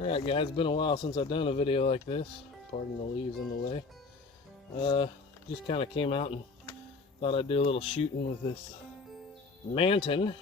Alright guys, it's been a while since I've done a video like this. Pardon the leaves in the way. Just kind of came out and thought I'd do a little shooting with this Manton.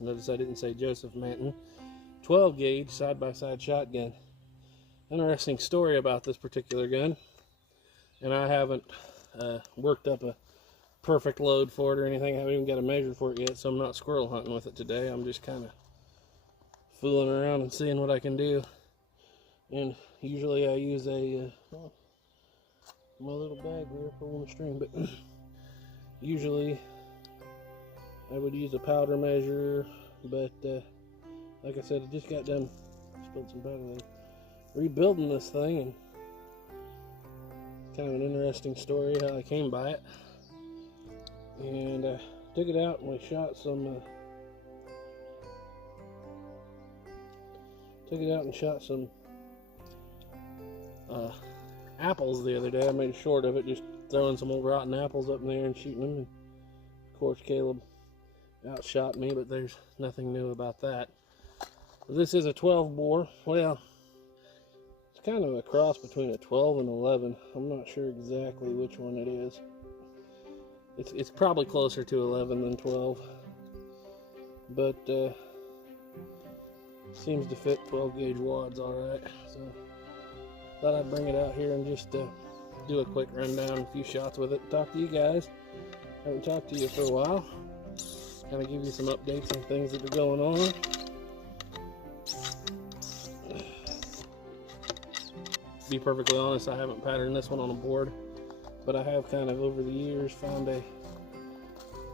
Notice I didn't say Joseph Manton. 12 gauge side-by-side shotgun. Interesting story about this particular gun. And I haven't worked up a perfect load for it or anything. I haven't even got a measure for it yet, so I'm not squirrel hunting with it today. I'm just kind of fooling around and seeing what I can do. And usually I use a my little bag here pulling the string, but usually I would use a powder measure, but like I said, I just got done, spilled some powder there, rebuilding this thing, and kind of an interesting story how I came by it. And I took it out and I shot some apples the other day. I made a short of it, just throwing some old rotten apples up in the air and shooting them. And of course Caleb outshot me, but there's nothing new about that. This is a 12 bore. Well, it's kind of a cross between a 12 and 11. I'm not sure exactly which one it is. It's probably closer to 11 than 12, but seems to fit 12 gauge wads all right. So thought I'd bring it out here and just do a quick rundown, a few shots with it, talk to you guys. Haven't talked to you for a while. Kind of give you some updates on things that are going on. To be perfectly honest, I haven't patterned this one on a board, but I have kind of over the years found a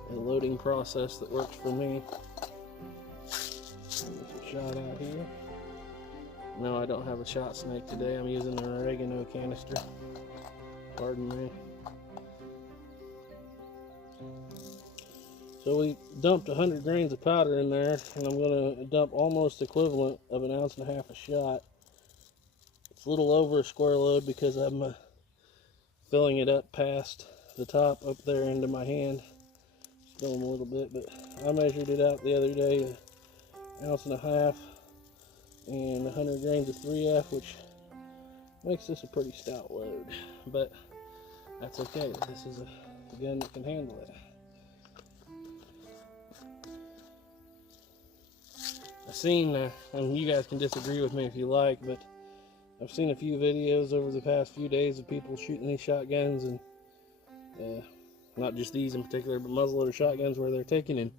loading process that works for me. There's a shot out here. No, I don't have a shot snake today. I'm using an oregano canister. Pardon me. So we dumped 100 grains of powder in there, and I'm going to dump almost equivalent of 1.5 ounces a shot. It's a little over a square load because I'm filling it up past the top up there into my hand. Spilling a little bit, but I measured it out the other day, 1.5 ounces and 100 grains of 3F, which makes this a pretty stout load, but that's okay. This is a gun that can handle it. I've seen, and you guys can disagree with me if you like, but I've seen a few videos over the past few days of people shooting these shotguns, and not just these in particular, but muzzleloader shotguns, where they're taking and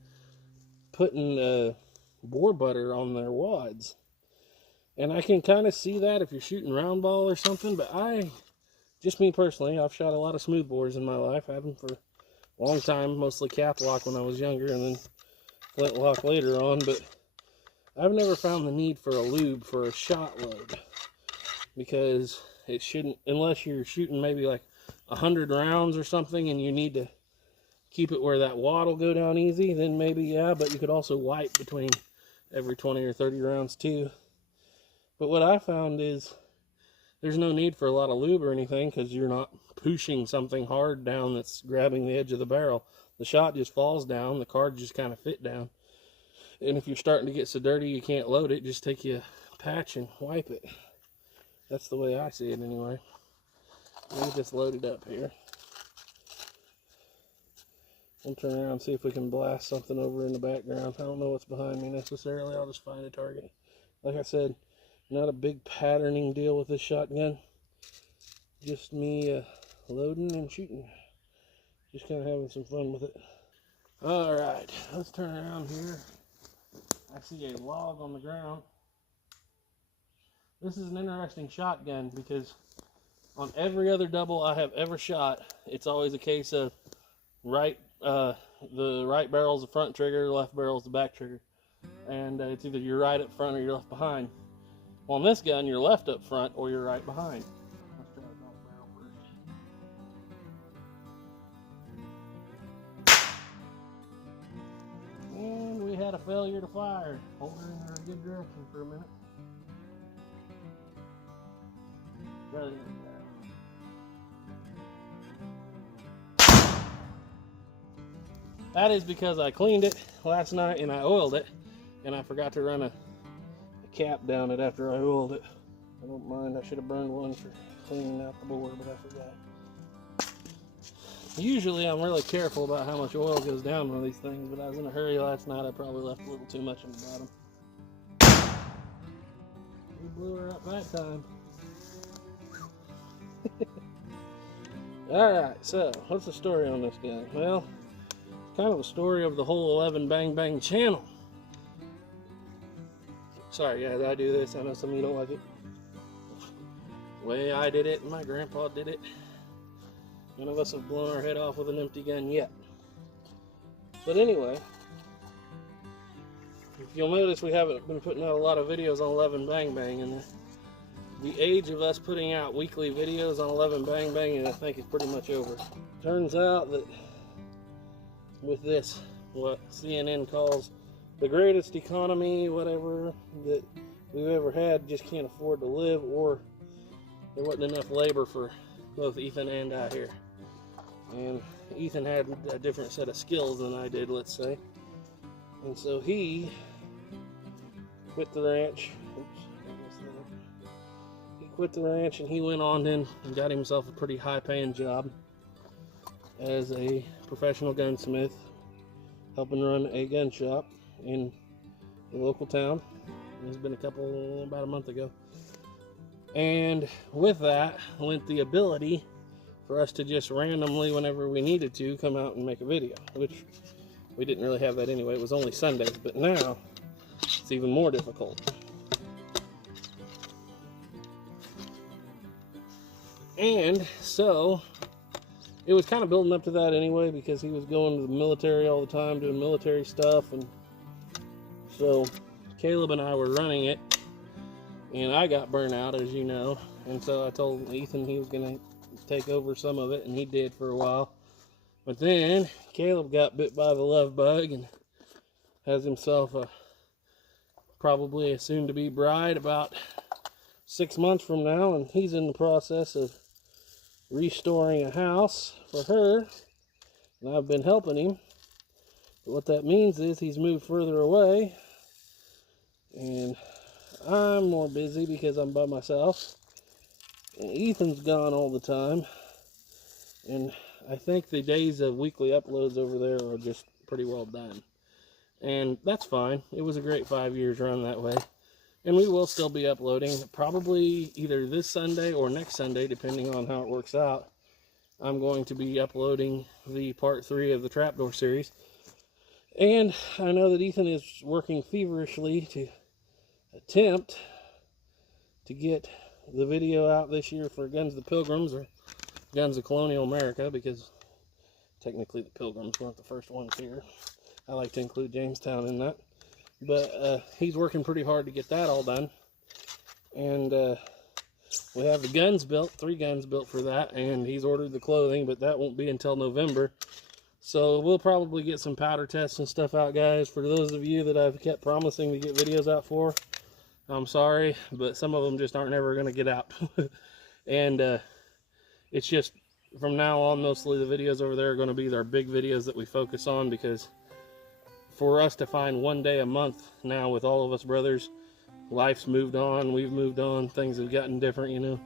putting boar butter on their wads. And I can kind of see that if you're shooting round ball or something, but just me personally, I've shot a lot of smooth bores in my life. I have them for a long time, mostly cap lock when I was younger, and then flint lock later on, but I've never found the need for a lube for a shot load, because it shouldn't, unless you're shooting maybe like 100 rounds or something and you need to keep it where that wad will go down easy, then maybe yeah, but you could also wipe between every 20 or 30 rounds too. But what I found is there's no need for a lot of lube or anything, because you're not pushing something hard down that's grabbing the edge of the barrel. The shot just falls down, the cards just kind of fit down. And if you're starting to get so dirty you can't load it, just take you a patch and wipe it. That's the way I see it anyway. Let me just load it up here. We'll turn around and see if we can blast something over in the background. I don't know what's behind me necessarily. I'll just find a target. Like I said, not a big patterning deal with this shotgun. Just me loading and shooting. Just kind of having some fun with it. Alright, let's turn around here. I see a log on the ground. This is an interesting shotgun because on every other double I have ever shot, it's always a case of the right barrel's the front trigger, left barrel's the back trigger. And it's either you're right up front or you're left behind. Well, on this gun, you're left up front or you're right behind. Let's try the back barrel first. And we had a failure to fire. Hold her in a good direction for a minute. Try the other barrel. That is because I cleaned it last night and I oiled it, and I forgot to run a cap down it after I oiled it. I don't mind. I should have burned one for cleaning out the bore, but I forgot. Usually I'm really careful about how much oil goes down on these things, but I was in a hurry last night. I probably left a little too much on the bottom. We blew her up that time. Alright, so what's the story on this guy? Well, it's kind of a story of the whole 11 Bang Bang channel. Sorry guys, I do this. I know some of you don't like it. The way I did it and my grandpa did it. None of us have blown our head off with an empty gun yet. But anyway, if you'll notice, we haven't been putting out a lot of videos on 11 Bang Bang, and the age of us putting out weekly videos on 11 Bang Bang, I think, is pretty much over. Turns out that with this, what CNN calls the greatest economy, whatever, that we've ever had, just can't afford to live, or there wasn't enough labor for both Ethan and I here. And Ethan had a different set of skills than I did, let's say. And so he quit the ranch. He quit the ranch and he went on in and got himself a pretty high-paying job as a professional gunsmith, helping run a gun shop in the local town. It's been about a month ago. And with that went the ability for us to just randomly, whenever we needed to, come out and make a video, which we didn't really have that anyway. It was only Sundays, but now it's even more difficult. And so it was kind of building up to that anyway, because he was going to the military all the time, doing military stuff, and so Caleb and I were running it, and I got burnt out, as you know, and so I told Ethan he was going to take over some of it, and he did for a while. But then Caleb got bit by the love bug and has himself probably a soon-to-be bride about 6 months from now, and he's in the process of restoring a house for her, and I've been helping him. But what that means is he's moved further away, and I'm more busy because I'm by myself, and Ethan's gone all the time, and I think the days of weekly uploads over there are just pretty well done. And that's fine. It was a great 5 years run that way. And we will still be uploading, probably either this Sunday or next Sunday, depending on how it works out. I'm going to be uploading the part 3 of the Trapdoor series. And I know that Ethan is working feverishly to attempt to get the video out this year for Guns of the Pilgrims, or Guns of Colonial America, because technically the Pilgrims weren't the first ones here. I like to include Jamestown in that. But he's working pretty hard to get that all done. And we have the guns built, 3 guns built for that, and he's ordered the clothing, but that won't be until November. So we'll probably get some powder tests and stuff out, guys. For those of you that I've kept promising to get videos out for, I'm sorry, but some of them just aren't ever going to get out. And it's just, from now on, mostly the videos over there are going to be our big videos that we focus on, because for us to find one day a month now with all of us brothers, life's moved on, we've moved on, things have gotten different, you know.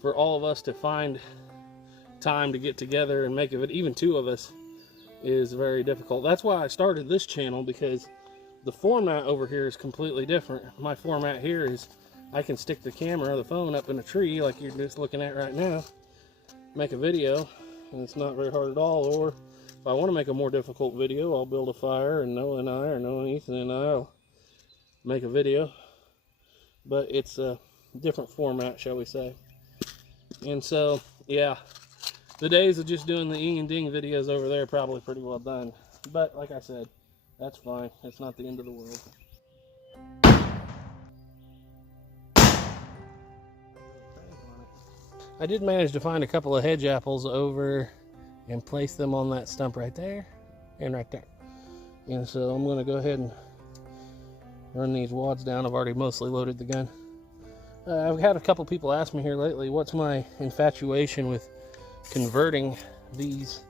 For all of us to find time to get together and make of it, even 2 of us, is very difficult. That's why I started this channel, because the format over here is completely different. My format here is I can stick the camera or the phone up in a tree like you're just looking at right now, make a video, and it's not very hard at all. Or if I want to make a more difficult video, I'll build a fire, and Noah and I, or Noah and Ethan and I, will make a video. But it's a different format, shall we say. And so, yeah, the days of just doing the ing and ding videos over there are probably pretty well done. But like I said, that's fine. It's not the end of the world. I did manage to find a couple of hedge apples over and place them on that stump right there and right there. And so I'm going to go ahead and run these wads down. I've already mostly loaded the gun. I've had a couple people ask me here lately, what's my infatuation with converting these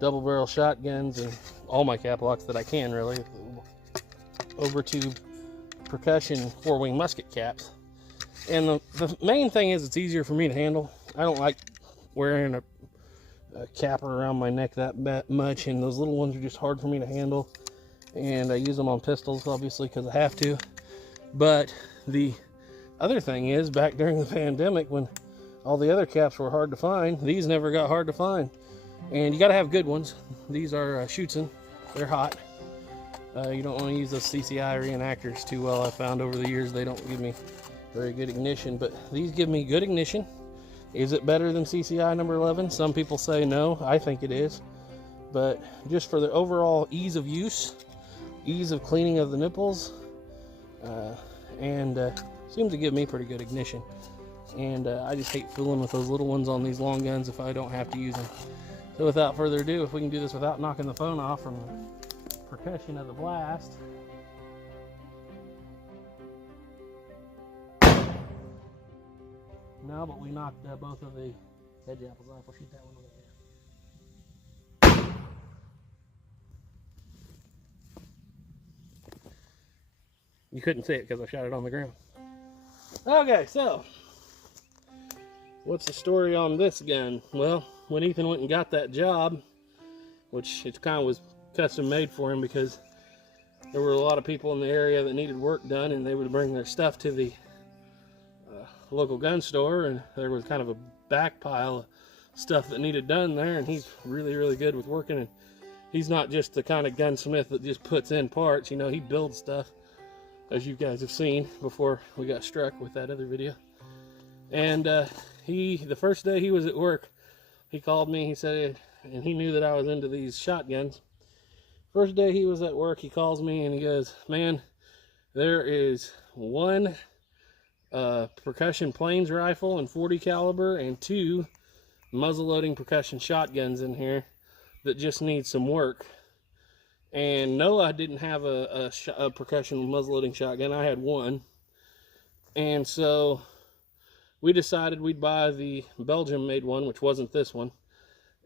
double barrel shotguns and all my cap locks that I can really over to percussion 4-wing musket caps. And the main thing is it's easier for me to handle. I don't like wearing a capper around my neck that much, and those little ones are just hard for me to handle. And I use them on pistols, obviously, because I have to. But the other thing is, back during the pandemic, when all the other caps were hard to find, these never got hard to find. And you got to have good ones. These are Schutzen. They're hot. You don't want to use those CCI reenactors too well. I found over the years they don't give me very good ignition, but these give me good ignition. Is it better than CCI number 11? Some people say no. I think it is. But just for the overall ease of use, ease of cleaning of the nipples, and seems to give me pretty good ignition. And I just hate fooling with those little ones on these long guns if I don't have to use them. So without further ado, if we can do this without knocking the phone off from the percussion of the blast. No, but we knocked both of the hedge apples off. We'll shoot that one over there. You couldn't see it because I shot it on the ground. Okay, so what's the story on this gun? Well, when Ethan went and got that job, which it kind of was custom made for him because there were a lot of people in the area that needed work done, and they would bring their stuff to the local gun store, and there was kind of a back pile of stuff that needed done there, and he's really, really good with working, and he's not just the kind of gunsmith that just puts in parts, you know, he builds stuff, as you guys have seen before we got struck with that other video. And the first day he was at work, he called me, he said, and he knew that I was into these shotguns. First day he was at work, he calls me and he goes, man, there is one percussion plains rifle and 40 caliber and 2 muzzleloading percussion shotguns in here that just need some work. And no, I didn't have a percussion muzzleloading shotgun. I had one. And so we decided we'd buy the Belgium made one, which wasn't this one,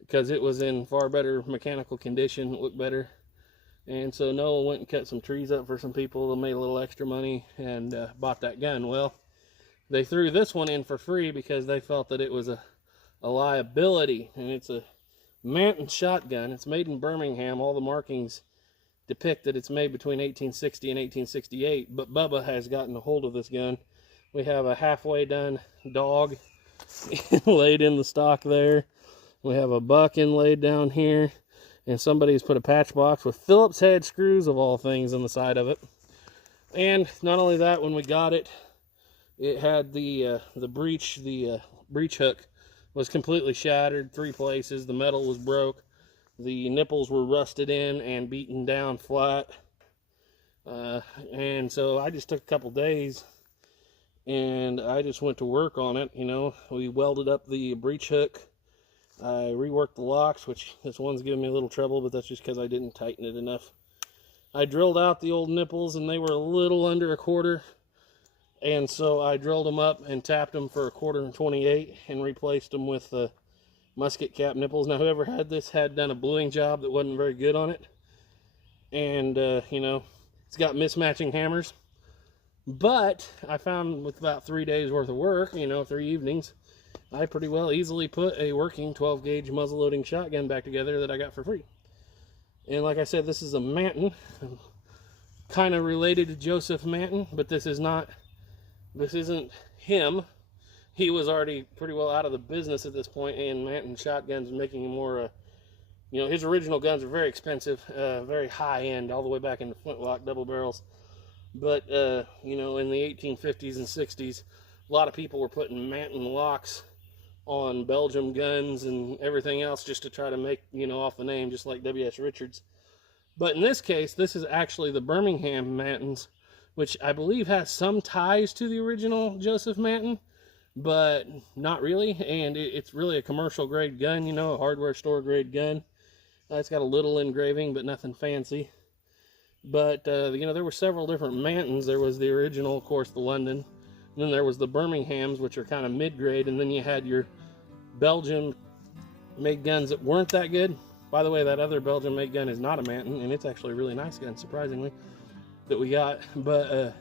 because it was in far better mechanical condition, it looked better. And so Noah went and cut some trees up for some people that made a little extra money and bought that gun. Well, they threw this one in for free because they felt that it was a liability, and it's a Manton shotgun. It's made in Birmingham. All the markings depict that it's made between 1860 and 1868, but Bubba has gotten a hold of this gun. We have a halfway done dog laid in the stock there. We have a buck inlaid down here, and somebody's put a patch box with Phillips head screws of all things on the side of it. And not only that, when we got it, it had the breech hook was completely shattered 3 places. The metal was broke. The nipples were rusted in and beaten down flat. And so I just took a couple days and I just went to work on it. You know, we welded up the breech hook. I reworked the locks, which this one's giving me a little trouble, but that's just because I didn't tighten it enough. I drilled out the old nipples and they were a little under a quarter. And so I drilled them up and tapped them for 1/4 28 and replaced them with musket cap nipples. Now, whoever had this had done a bluing job that wasn't very good on it. And, you know, it's got mismatching hammers. But I found with about 3 days worth of work, you know, 3 evenings, I pretty well easily put a working 12 gauge muzzleloading shotgun back together that I got for free. And like I said, this is a Manton, kind of related to Joseph Manton, but this isn't him. He was already pretty well out of the business at this point, and Manton shotguns making him more, you know, his original guns are very expensive, very high end, all the way back into flintlock double barrels. But, you know, in the 1850s and 60s, a lot of people were putting Manton locks on Belgium guns and everything else just to try to make, you know, off the name, just like W.S. Richards. But in this case, this is actually the Birmingham Mantons, which I believe has some ties to the original Joseph Manton, but not really. And it's really a commercial grade gun, you know, a hardware store grade gun. It's got a little engraving, but nothing fancy. But, you know, there were several different Mantons. There was the original, of course, the London. And then there was the Birminghams, which are kind of mid-grade. And then you had your Belgium-made guns that weren't that good. By the way, that other Belgium-made gun is not a Manton, and it's actually a really nice gun, surprisingly, that we got. But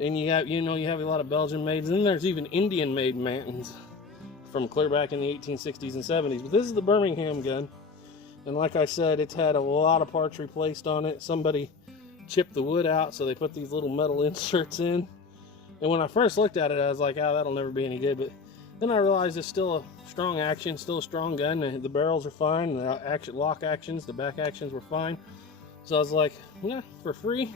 And you have, you have a lot of Belgian mades, and then there's even Indian made Mantons from clear back in the 1860s and 70s. But this is the Birmingham gun, and like I said, it's had a lot of parts replaced on it. Somebody chipped the wood out, so they put these little metal inserts in. And when I first looked at it, I was like, oh, that'll never be any good. But then I realized it's still a strong action, still a strong gun. The barrels are fine, the lock actions, the back actions were fine. So I was like, yeah, for free,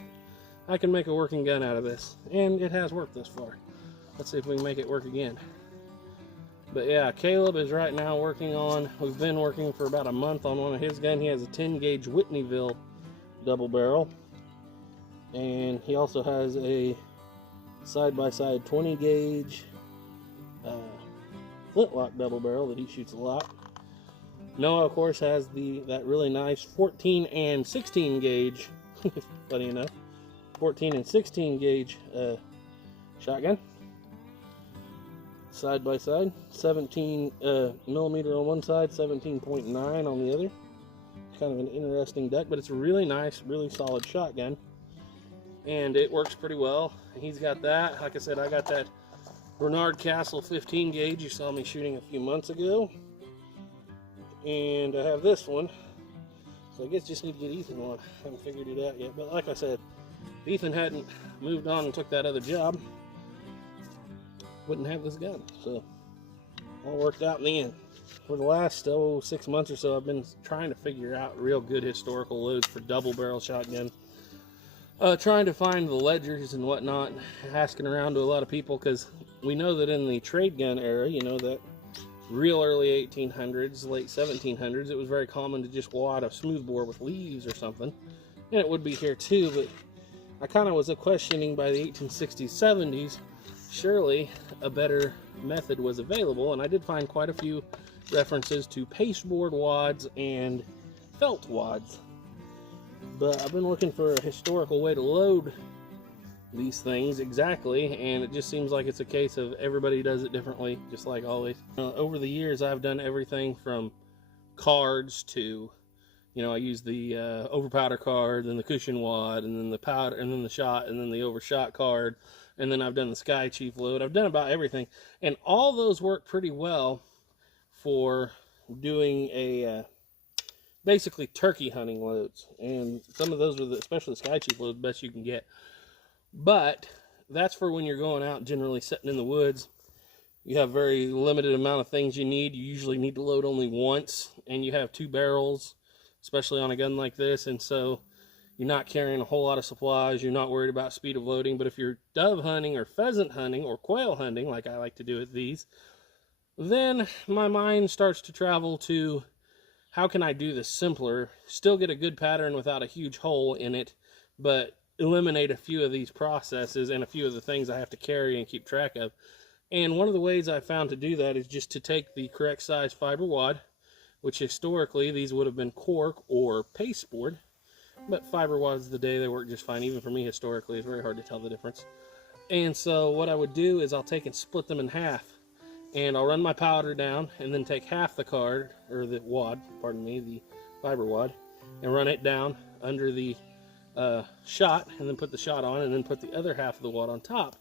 I can make a working gun out of this. And it has worked this far. Let's see if we can make it work again. But yeah, Caleb is right now working on, we've been working for about a month on one of his guns. He has a 10 gauge Whitneyville double barrel. And he also has a side-by-side 20 gauge flintlock double barrel that he shoots a lot. Noah, of course, has that really nice 14 and 16 gauge, funny enough, 14 and 16 gauge shotgun. Side by side, 17 millimeter on one side, 17.9 on the other. Kind of an interesting deck, but it's a really nice, really solid shotgun. And it works pretty well. He's got that. Like I said, I got that Bernard Castle 15 gauge you saw me shooting a few months ago. And I have this one. So I guess just need to get Ethan one. Haven't figured it out yet. But like I said, if Ethan hadn't moved on and took that other job, wouldn't have this gun. So all worked out in the end. For the last 6 months or so, I've been trying to figure out real good historical loads for double barrel shotgun. Trying to find the ledgers and whatnot, asking around to a lot of people, because we know that in the trade gun era, that real early 1800s, late 1700s, it was very common to just wad a smoothbore with leaves or something, and it would be here too. But I kind of was questioning by the 1860s, 70s, surely a better method was available, and I did find quite a few references to pasteboard wads and felt wads. But I've been looking for a historical way to load these things exactly, and it just seems like it's a case of everybody does it differently, just like always. Over the years, I've done everything from cards to, I use the overpowder card, and the cushion wad, and then the powder, and then the shot, and then the overshot card, and then I've done the Sky Chief load. I've done about everything, and all those work pretty well for doing a basically turkey hunting loads, and some of those are especially the Sky Chief loads, best you can get. But that's for when you're going out, generally sitting in the woods. You have very limited amount of things you need. You usually need to load only once, and you have 2 barrels, especially on a gun like this, and so you're not carrying a whole lot of supplies. You're not worried about speed of loading. But if you're dove hunting or pheasant hunting or quail hunting, like I like to do with these, then my mind starts to travel to, how can I do this simpler, still get a good pattern without a huge hole in it, but eliminate a few of these processes and a few of the things I have to carry and keep track of. And one of the ways I found to do that is just to take the correct size fiber wad, which historically these would have been cork or pasteboard, but fiber wads of the day, they work just fine. Even for me historically, it's very hard to tell the difference. And so what I would do is I'll take and split them in half, and I'll run my powder down and then take half the card, or the wad, pardon me, the fiber wad, and run it down under the shot, and then put the shot on, and then put the other half of the wad on top.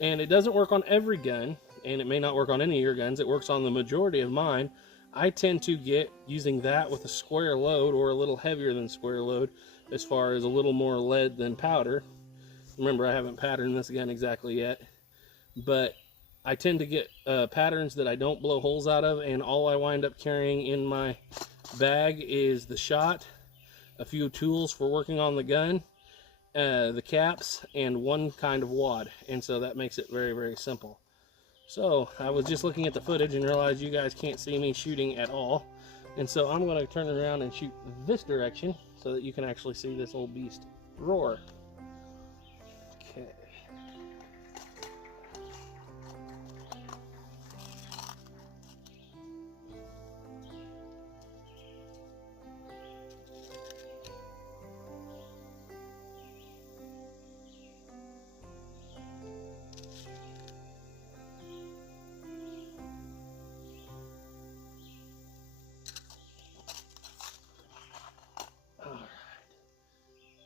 And it doesn't work on every gun, and it may not work on any of your guns. It works on the majority of mine. I tend to get using that with a square load, or a little heavier than square load, as far as a little more lead than powder. Remember, I haven't patterned this gun exactly yet, but I tend to get patterns that I don't blow holes out of, and all I wind up carrying in my bag is the shot, a few tools for working on the gun, the caps, and one kind of wad. And so that makes it very, very simple. So I was just looking at the footage and realized you guys can't see me shooting at all. And so I'm going to turn around and shoot this direction so that you can actually see this old beast roar. Okay.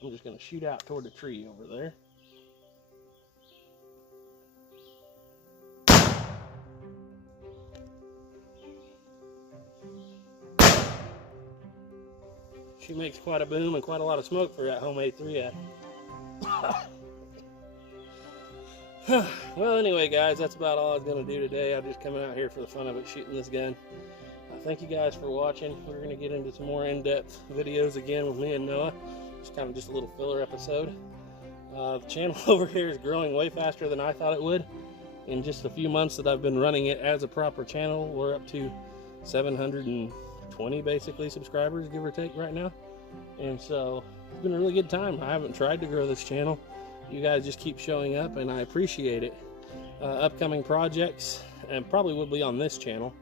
I'm just going to shoot out toward the tree over there. She makes quite a boom and quite a lot of smoke for that homemade 3-aught. Well, anyway, guys, that's about all I was going to do today. I'm just coming out here for the fun of it, shooting this gun. Thank you guys for watching. We're going to get into some more in-depth videos again with me and Noah. Just a little filler episode. The channel over here is growing way faster than I thought it would. In just a few months that I've been running it as a proper channel, we're up to 720 basically subscribers, give or take, right now. And so it's been a really good time. I haven't tried to grow this channel. You guys just keep showing up, and I appreciate it. Upcoming projects, and probably will be on this channel,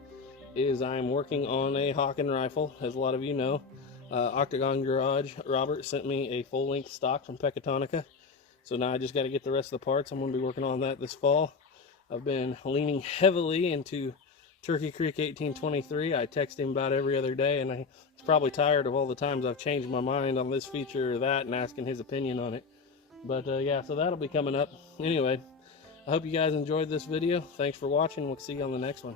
is I'm working on a Hawken rifle, as a lot of you know. Octagon Garage, Robert sent me a full-length stock from Pecatonica. So now I just got to get the rest of the parts. I'm going to be working on that this fall. I've been leaning heavily into Turkey Creek 1823. I text him about every other day, and he's probably tired of all the times I've changed my mind on this feature or that and asking his opinion on it. But yeah, so that'll be coming up. Anyway, I hope you guys enjoyed this video. Thanks for watching. We'll see you on the next one.